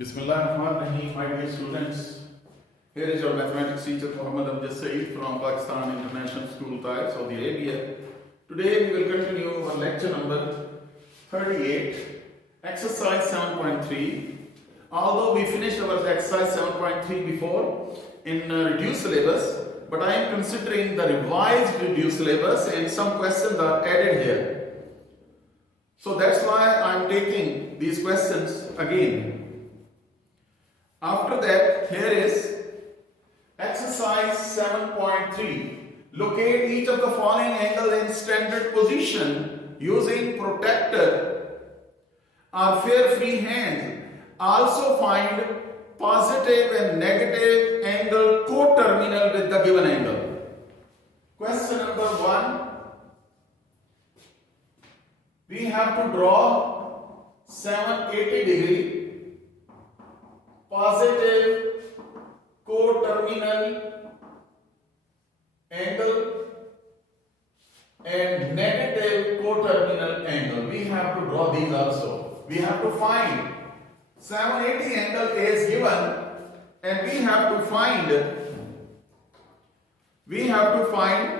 Bismillahirrahmanirrahim, my dear students. Here is your mathematics teacher Muhammad Amjad Saeed from Pakistan International School, Taif, Saudi Arabia. Today we will continue our lecture number 38, exercise 7.3. Although we finished our exercise 7.3 before in reduced syllabus, but I am considering the revised reduced syllabus and some questions are added here. So that's why I am taking these questions again. After that, here is exercise 7.3. Locate each of the following angles in standard position using protractor or fair free hand. Also find positive and negative angle coterminal with the given angle. Question number 1. We have to draw 780 degree positive coterminal angle and negative coterminal angle. We have to draw these also. We have to find 780 angle is given and we have to find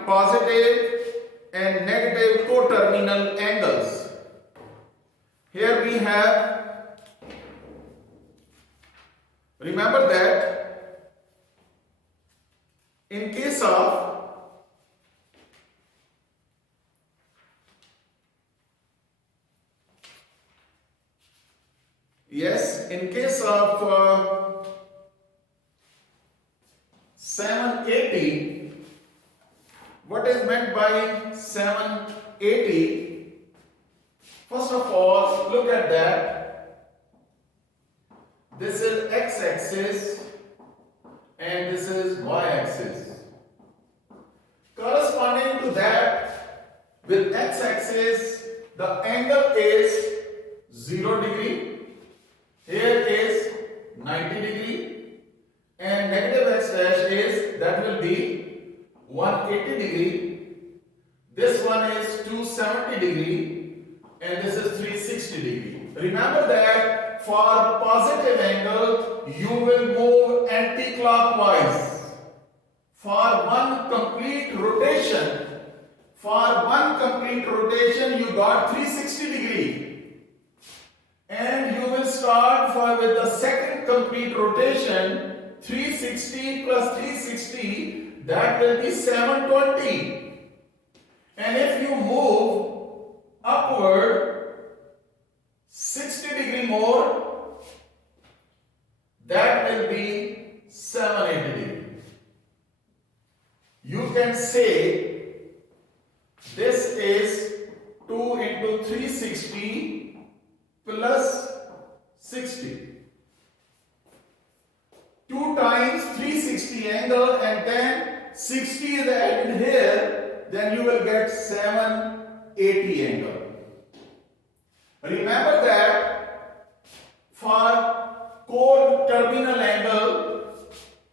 positive and negative coterminal angles. Here we have, remember that in case of of 780, what is meant by 780? First of all, look at that. This is x-axis and this is y-axis. Corresponding to that, with x-axis, the angle is 0 degree. Here is 90 degree. And negative x dash is, that will be 180 degree. This one is 270 degree. And this is 360 degree. Remember that for positive angle, you will move anti-clockwise. For one complete rotation, you got 360 degree. And you will start with the second complete rotation, 360 plus 360, that will be 720. And if you move upward 60 degree more, that will be 780 degree. You can say this is 2 into 360 plus 60. 2 times 360 angle and then 60 is added here, then you will get 780 angle. Remember that for coterminal angle,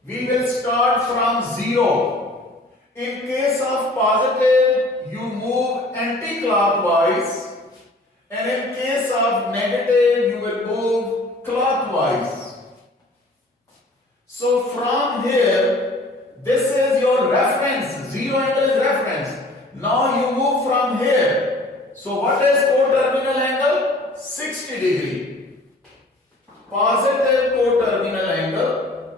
we will start from 0. In case of positive, you move anti-clockwise. And in case of negative, you will move clockwise. So from here, this is your reference. 0 angle is reference. Now you move from here. So what is coterminal angle? 60 degree. Positive coterminal angle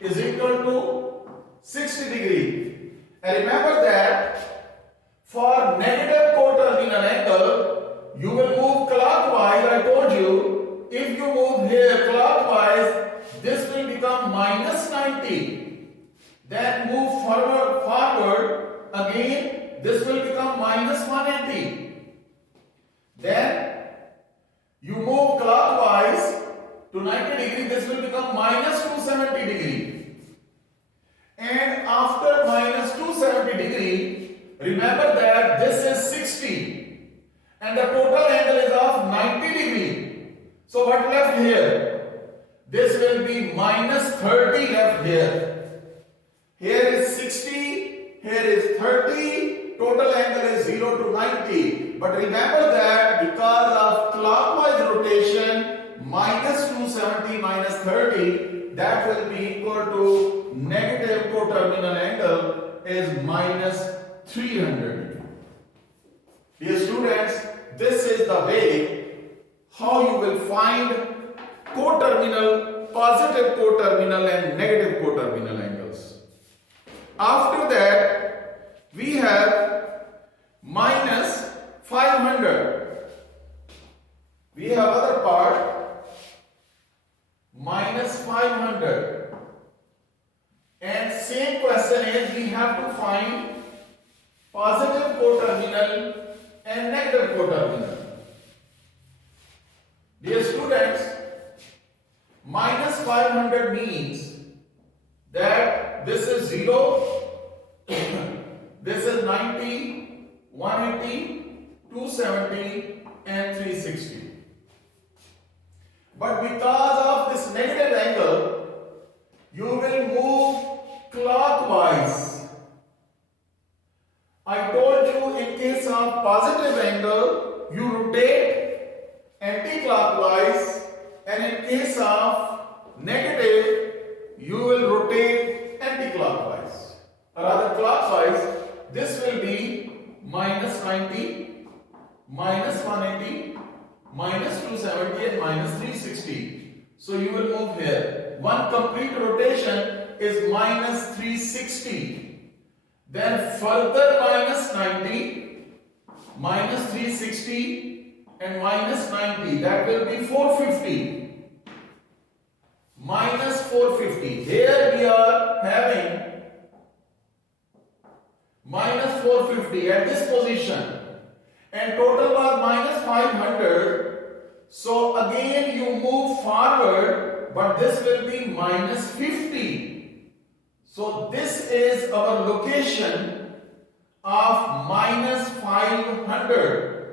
is equal to 60 degree. And remember that for negative coterminal angle, you will move clockwise. I told you, if you move here clockwise, this will become minus 90. Then move forward again, this will become minus 180. Then you move clockwise to 90 degree, this will become minus 270 degree. And after minus 270 degree, remember that this is 60 and the total angle is of 90 degree. So what left here? This will be minus 30 left here. Here is 60, here is 30, total angle is 0 to 90. But remember that because of clockwise rotation, 300. Dear students, this is the way how you will find coterminal, positive coterminal and negative coterminal angles. After that, we have minus 500. We have other part, minus 500. And same question is, we have to find positive coterminal and negative coterminal. Dear students, minus 500 means that this is 0, this is 90, 180, 270 and 360. But because of this negative angle, you will move clockwise. I told you in case of positive angle, you rotate anti-clockwise, and in case of negative, you will rotate anti-clockwise. Or rather clockwise, this will be minus 90, minus 180, minus 270 and minus 360. So you will move here. One complete rotation is minus 360. Then further minus 90, minus 360 and minus 90. That will be 450. Minus 450. Here we are having minus 450 at this position. And total was minus 500. So again you move forward, but this will be minus 50. So this is our location of minus 500.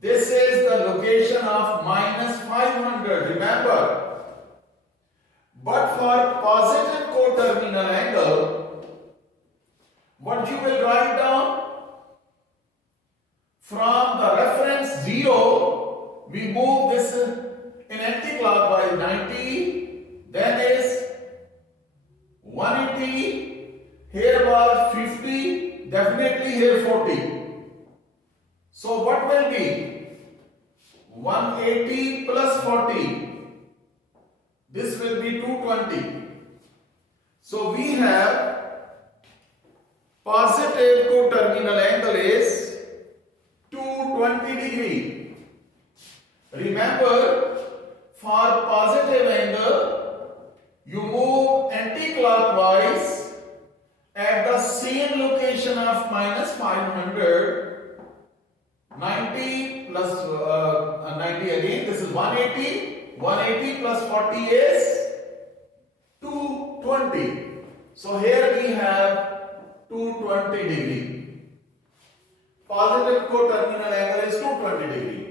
This is the location of minus 500. Remember, but for positive coterminal angle, what you will write down? From the reference 0, we move this in anti-clockwise 90, then is 180, here was 50, definitely here 40. So what will be? 180 plus 40. This will be 220. So we have positive coterminal angle is 220 degree. Remember, for positive angle, you move anti-clockwise at the same location of minus 500, 90 plus 90 again, this is 180, 180 plus 40 is 220. So here we have 220 degree. Positive coterminal angle is 220 degree.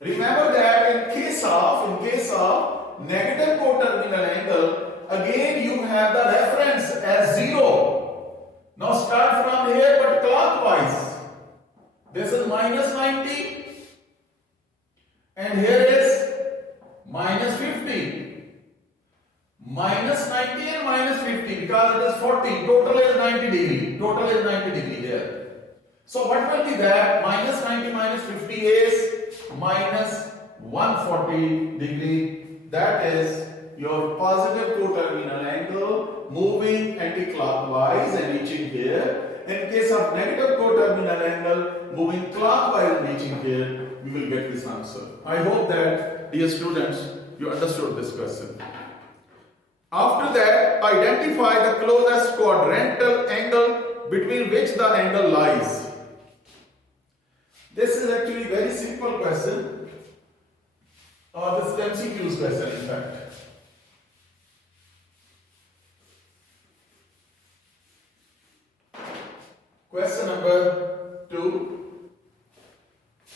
Remember that in case of negative coterminal angle, again you have the reference as 0. Now start from here but clockwise. This is minus 90 and here is minus 50. Minus 90 and minus 50 because it is 40. Total is 90 degree. Total is 90 degree there. So what will be that? Minus 90 minus 50 is minus 140 degree. That is your positive coterminal angle moving anti-clockwise and reaching here. In case of negative coterminal angle moving clockwise and reaching here, we will get this answer. I hope that, dear students, you understood this question. After that, identify the closest quadrantal angle between which the angle lies. This is actually a very simple question. This is MCQ's question, in fact. Question number 2.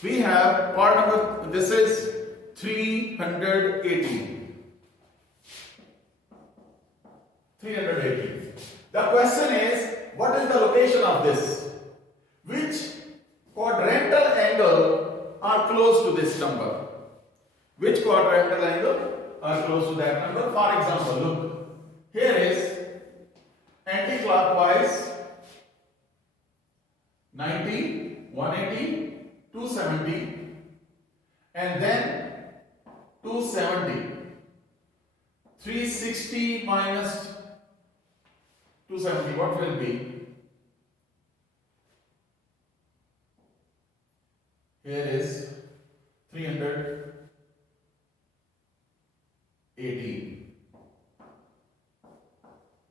We have part number, this is 380. 380. The question is, what is the location of this? Which quadrantal angle are close to this number? Which quadrantal angle are close to that number? For example, look, here is anti-clockwise 90, 180, 270, and then 270. 360 minus 270, what will be? Here is 318.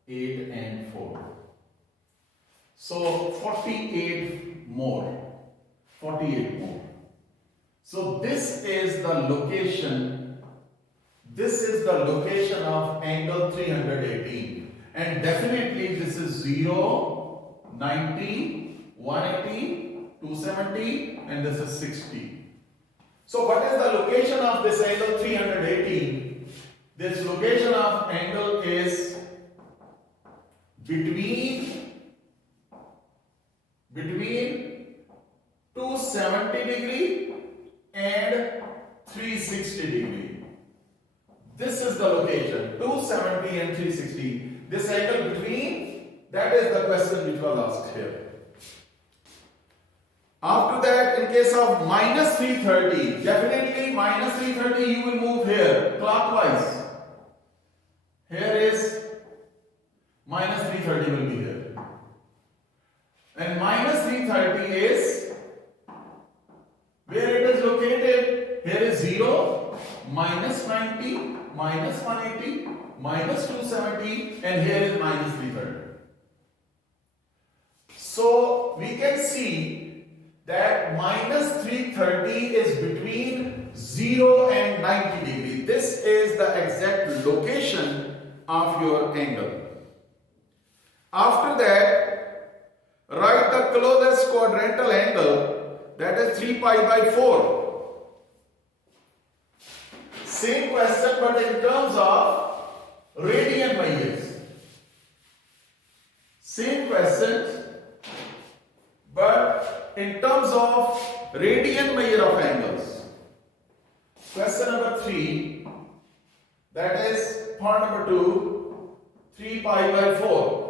8 and 4. So 48 more. 48 more. So this is the location. This is the location of angle 318. And definitely this is 0, 90, 180, 270, and this is 60. So what is the location of this angle 318? This location of angle is between 270 degree and 360 degree. This is the location, 270 and 360. This angle between, that is the question which was asked here. After that, in case of minus 330, definitely minus 330 you will move here clockwise. Here is minus 330 will be here. And minus 330 is where it is located. Here is 0, minus 90, minus 180, minus 270, and here is minus 330. So we can see that minus 330 is between 0 and 90 degree. This is the exact location of your angle. After that, write the closest quadrantal angle, that is 3 pi by 4. Same question but in terms of radian Mayers. Same question but in terms of radian Mayer of angles. Question number 3, that is part number 2, 3 pi by 4.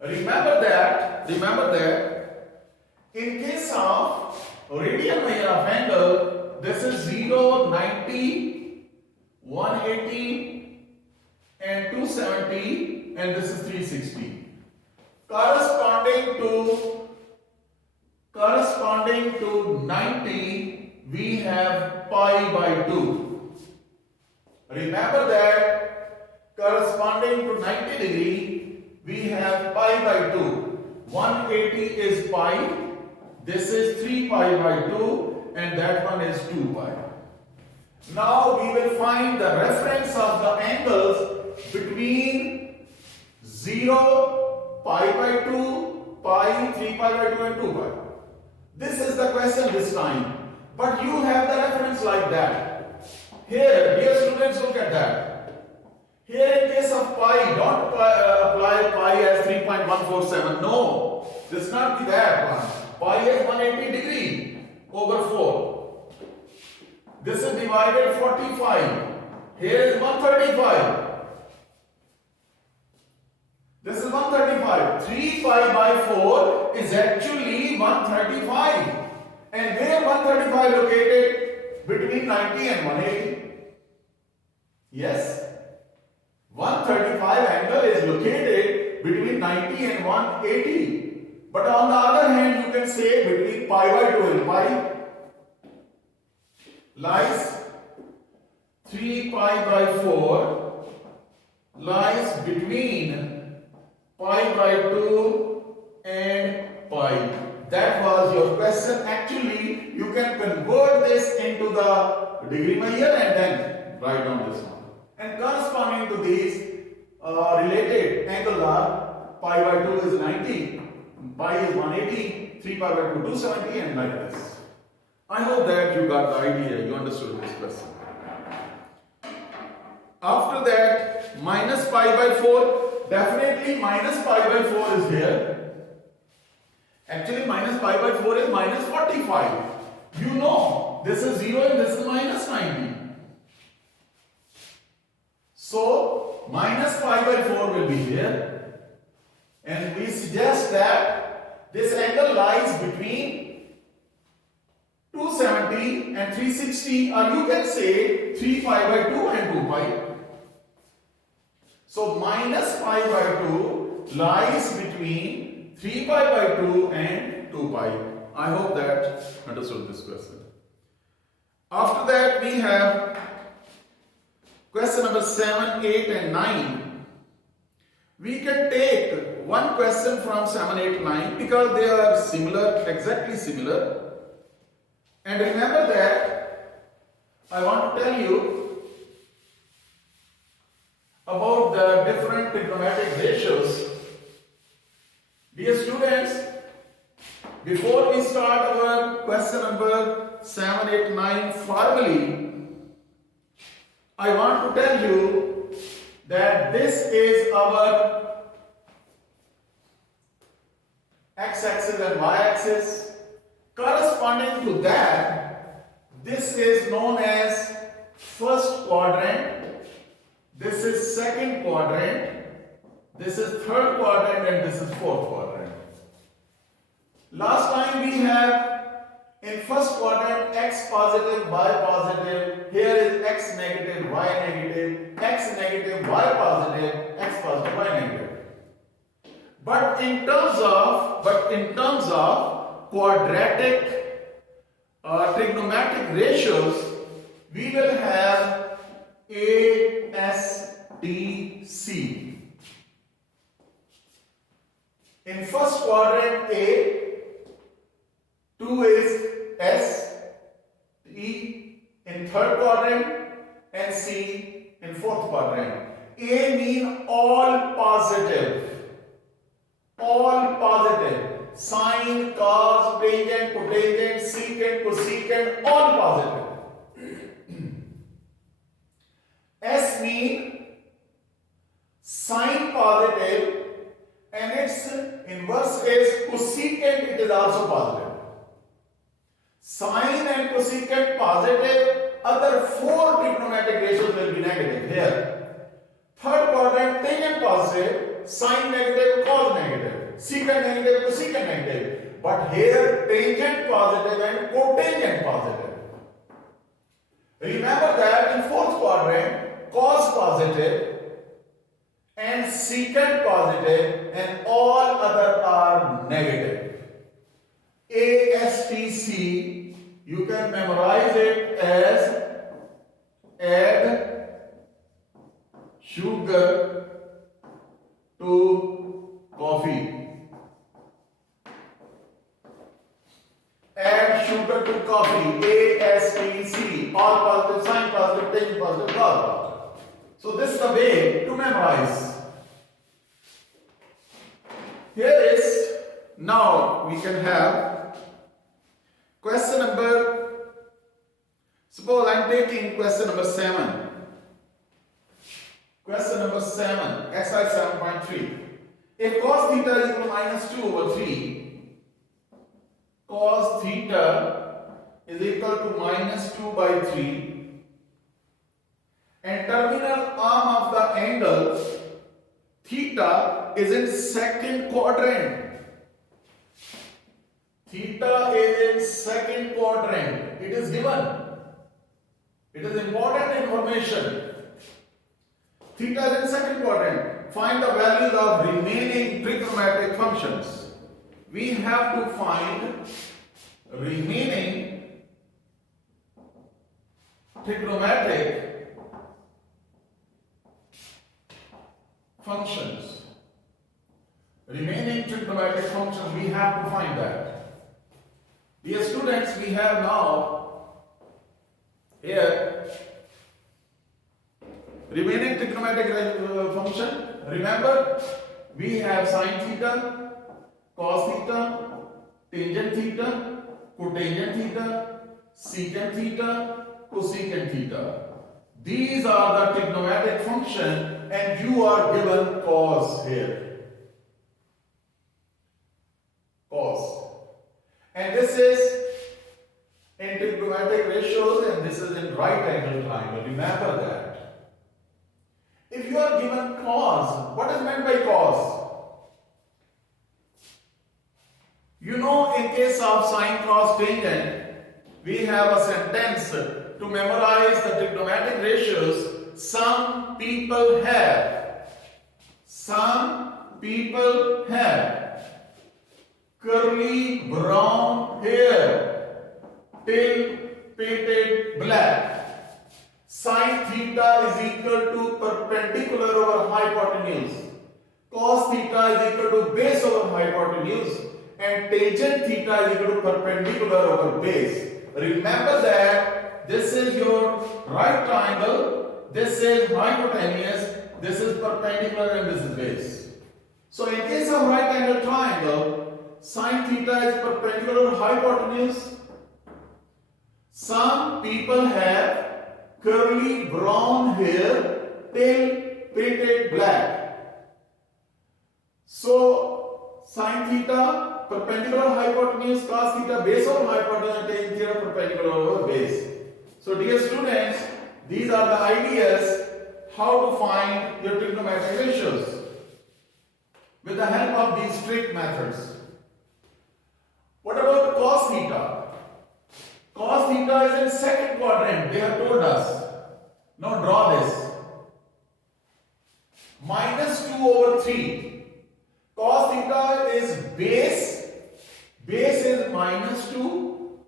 Remember that in case of radian Mayer of angle, this is 0, 90, 180 and 270, and this is 360. Corresponding to 90, we have pi by 2. Remember that corresponding to 90 degree, we have pi by 2. 180 is pi, this is 3 pi by 2, and that one is 2 pi. Now we will find the reference of the angles between 0, pi by 2, pi, 3 pi by 2 and 2 pi. This is the question this time. But you have the reference like that. Here, dear students, look at that. Here in case of pi, don't apply pi as 3.147. No, this not be that one. Pi is 180 degree over 4. This is divided 45. Here is 135. This is 135. 3 pi by 4 is actually 135. And where 135 located? Between 90 and 180. Yes. 135 angle is located between 90 and 180. But on the other hand, you can say between pi by 2 and pi lies 3 pi by 4 lies between pi by 2 and pi. That was your question. Actually, you can convert this into the degree Mayer and then write down this one. And corresponding to these related angles are pi by 2 is 90, pi is 180, 3 pi by 2 270, and like this. I hope that you got the idea, you understood this question. After that, minus pi by 4, definitely minus pi by 4 is here. Actually, minus pi by 4 is minus 45. You know, this is 0 and this is minus 90. So, minus pi by 4 will be here. And we suggest that this angle lies between 270 and 360, or you can say 3 pi by 2 and 2 pi. So minus pi by 2 lies between 3 pi by 2 and 2 pi. I hope that understood this question. After that we have question number 7, 8 and 9. We can take one question from 7, 8, 9 because they are similar, exactly similar. And remember that I want to tell you about the different trigonometric ratios. Dear students, before we start our question number 7, 8, 9 formally, I want to tell you that this is our x-axis and y-axis. Corresponding to that, this is known as first quadrant, this is second quadrant, this is third quadrant, and this is fourth quadrant. Last time we have in first quadrant x positive, y positive, here is x negative, y negative, x negative, y positive, x positive, y negative. But in terms of quadratic trigonometric ratios, we will have A, S, T, C. In first quadrant A, 2 is S, T in third quadrant, and C in fourth quadrant. A mean all positive. All positive. Sine, cos, tangent, cotangent, secant, cosecant, all positive. S mean sine positive, and its inverse is cosecant, it is also positive. Sine and cosecant positive, other four trigonometric ratios will be negative here. Third quadrant, tangent positive, sine negative, cos negative. Secant negative, cosecant negative, but here tangent positive and cotangent positive. Remember that in fourth quadrant, cos positive and secant positive and all other are negative. ASTC, you can memorize it as add sugar to coffee. Add sugar to coffee, ASTC, all positive, sine positive, tangent positive, cos positive. So this is the way to memorize. Here is, now we can have question number, suppose I am taking question number 7. Question number 7, exercise 7.3. If cos theta is equal to minus 2 over 3, cos theta is equal to minus 2 by 3, and terminal arm of the angle theta is in second quadrant. Theta is in second quadrant. It is given. It is important information. Theta is in second quadrant. Find the values of remaining trigonometric functions. We have to find remaining trigonometric functions. Remaining trigonometric functions, we have to find that. Dear students, we have now here remaining trigonometric function. Remember, we have sine theta, cos theta, tangent theta, cotangent theta, secant theta, cosecant theta. These are the trigonometric function, and you are given cos here. Cos. And this is in trigonometric ratios, and this is in right angle triangle. Remember that. If you are given cos, what is meant by cos? You know, in case of sine, cos, tangent, we have a sentence to memorize the trigonometric ratios. Some people have curly brown hair till painted black. Sin theta is equal to perpendicular over hypotenuse. Cos theta is equal to base over hypotenuse. And tangent theta is equal to perpendicular over base. Remember that this is your right triangle, this is hypotenuse, this is perpendicular, and this is base. So in case of right angle triangle, sin theta is perpendicular to hypotenuse. Some people have curly brown hair till painted black. So sin theta perpendicular hypotenuse, cos theta base over hypotenuse, and tan theta perpendicular over base. So dear students, these are the ideas how to find your trigonometric ratios with the help of these strict methods. What about cos theta? Cos theta is in second quadrant, they have told us. Now draw this. Minus 2 over 3. Cos theta is base. Base is minus 2.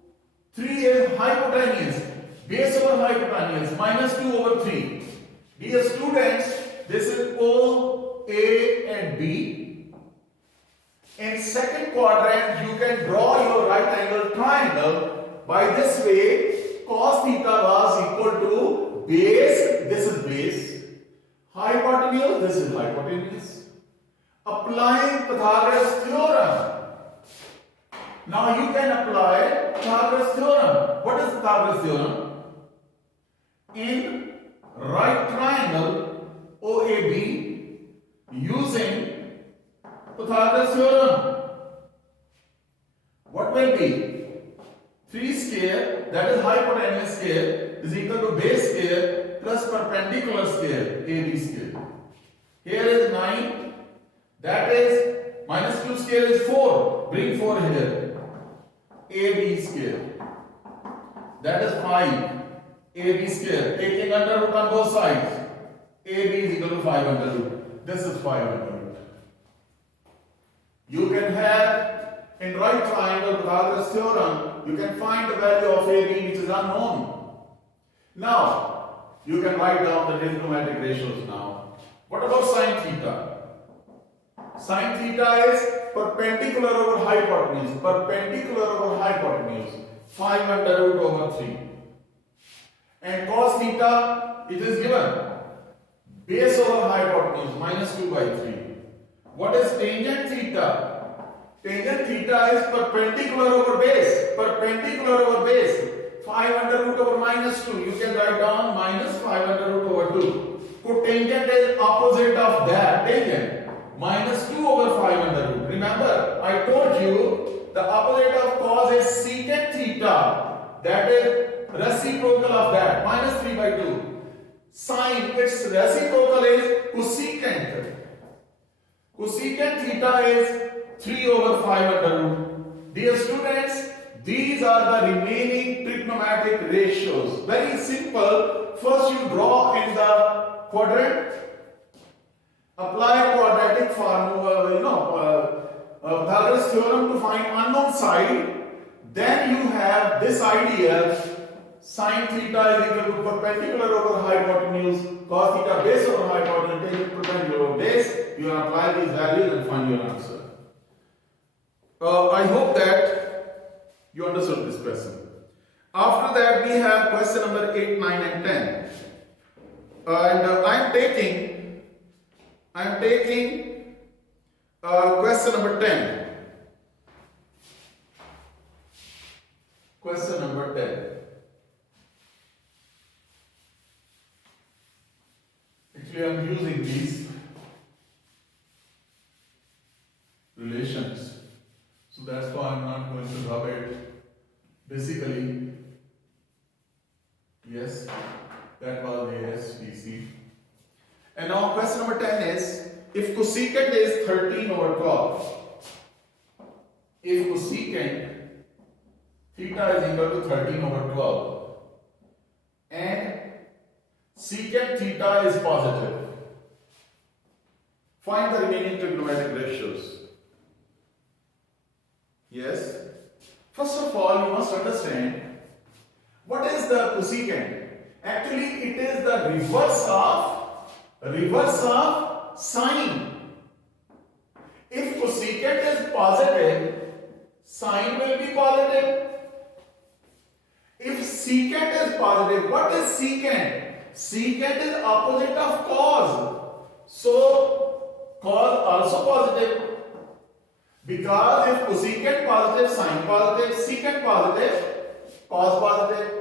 3 is hypotenuse. Base over hypotenuse. Minus 2 over 3. Dear students, this is O, A and B. In second quadrant, you can draw your right angle triangle. By this way, cos theta was equal to base, this is base, hypotenuse, this is hypotenuse. Applying Pythagoras theorem. Now you can apply Pythagoras theorem. What is Pythagoras theorem? In right triangle OAB, using Pythagoras theorem, what will be? 3 square, that is hypotenuse square, is equal to base square plus perpendicular square, AB square. Here is 9, that is minus 2 square is 4, bring 4 here, AB square. That is 5, AB square, taking under root on both sides. AB is equal to 5 under root. This is 5 under root. You can have in right triangle Pythagoras theorem, you can find the value of AB which is unknown. Now, you can write down the trigonometric ratios now. What about sin theta? Sin theta is perpendicular over hypotenuse. Perpendicular over hypotenuse. 5 under root over 3. And cos theta, it is given. Base over hypotenuse, minus 2 by 3. What is tangent theta? Tangent theta is perpendicular over base. Perpendicular over base. 5 under root over minus 2. You can write down minus 5 under root over 2. Cotangent is opposite of that tangent. Minus 2 over 5 under root. Remember, I told you the opposite of cos is secant theta. That is reciprocal of that. Minus 3 by 2. Sine, its reciprocal is cosecant. Cosecant theta is 3 over 5 under root. Dear students, these are the remaining trigonometric ratios. Very simple. First you draw in the quadrant. Apply quadratic formula, Pythagoras theorem to find unknown side. Then you have this idea. Sin theta is equal to perpendicular over hypotenuse. Cos theta base over hypotenuse. Take it perpendicular over base. You can apply these values and find your answer. I hope that you understood this question. After that, we have question number 8, 9 and 10. And I am taking question number 10. Question number 10. Actually, I am using these relations. So that's why I'm not going to rub it. Basically, yes, that was the SPC. And now question number 10 is, if cosecant is 13 over 12, if cosecant theta is equal to 13 over 12 and secant theta is positive, find the remaining trigonometric ratios. Yes, first of all you must understand what is the cosecant. Actually it is the reverse of sine. If cosecant is positive, sine will be positive. If secant is positive, what is secant? Secant is opposite of cos. So cos also positive. Because if cosecant positive, sine positive, secant positive, cos positive.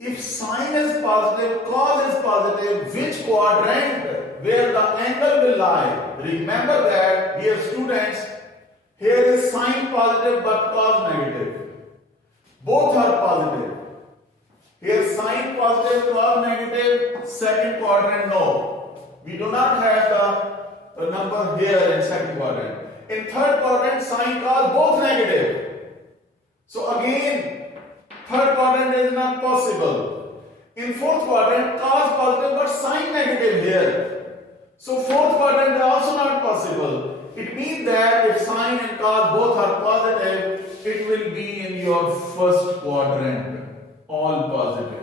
If sine is positive, cos is positive, which quadrant where the angle will lie? Remember that, dear students, here is sine positive but cos negative. Both are positive. Here sine positive, cos negative, second quadrant no. We do not have the number here in second quadrant. In third quadrant, sine, cos both negative. So again, third quadrant is not possible. In fourth quadrant, cos positive but sine negative here. So fourth quadrant is also not possible. It means that if sine and cos both are positive, it will be in your first quadrant, all positive.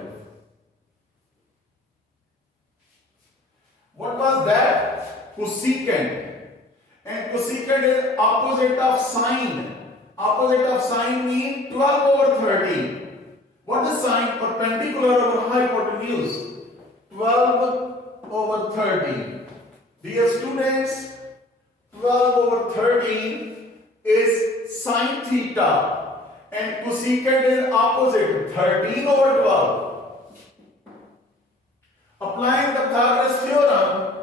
What was that? Cosecant. And cosecant is opposite of sine. Opposite of sine means 12 over 13. What is sine? Perpendicular over hypotenuse. 12 over 13. Dear students, 12 over 13 is sine theta and cosecant is opposite, 13 over 12. Applying the Pythagoras theorem,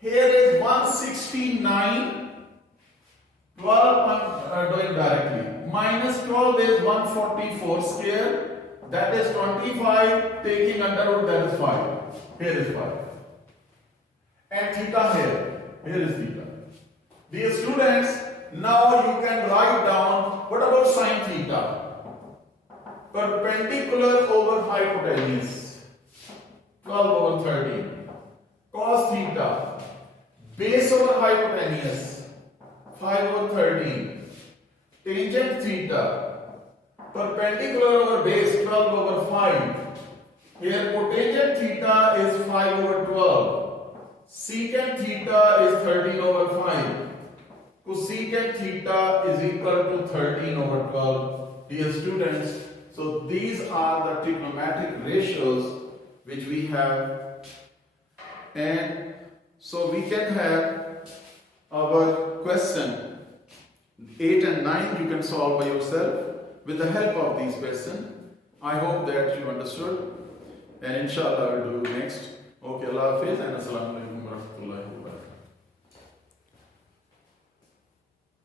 here is 169. 12 I'm doing directly. Minus 12 is 144 square. That is 25. Taking under root, that is 5. Here is 5. And theta here. Here is theta. Dear students, now you can write down what about sine theta? Perpendicular over hypotenuse. 12 over 13. Cos theta. Base over hypotenuse. 5 over 13. Tangent theta. Perpendicular over base 12 over 5. Here cotangent theta is 5 over 12. Secant theta is 13 over 5. Cosecant theta is equal to 13 over 12. Dear students, so these are the trigonometric ratios which we have, and so we can have our question 8 and 9 you can solve by yourself with the help of these questions. I hope that you understood, and inshallah I will do next. Okay, Allah Hafiz and Assalamu alaikum wa rahmatullahi.